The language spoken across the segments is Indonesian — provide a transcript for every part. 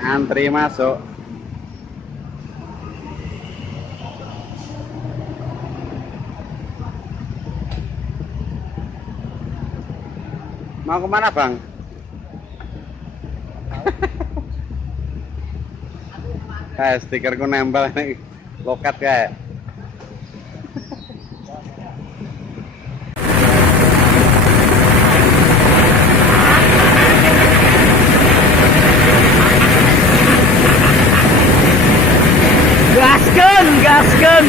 Antri masuk. Mau kemana bang? Kayak stikerku nempel nih loket kayak. Gaskeun, gaskeun.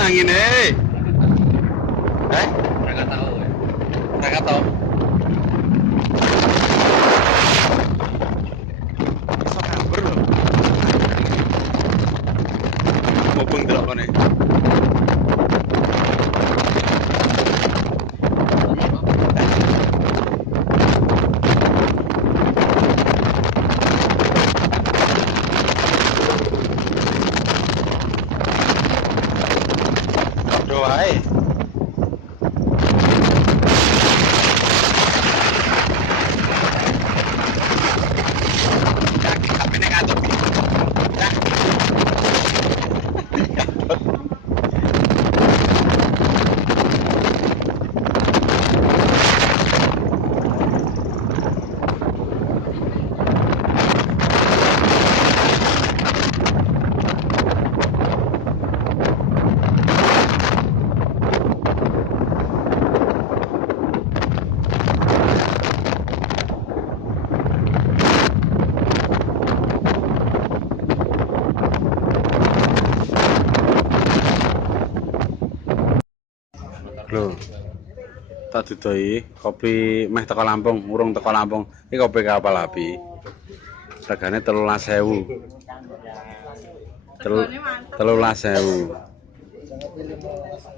Angin Mereka tahu ya. Mereka tahu. Sok kabur loh. Mubeng delok kene. Wae. Kaki HP-ne katut. Lho, tak didoi kopi meh teko Lampung, urung teko Lampung. Iki kopi kapal api. Regane 13.000. 13.000.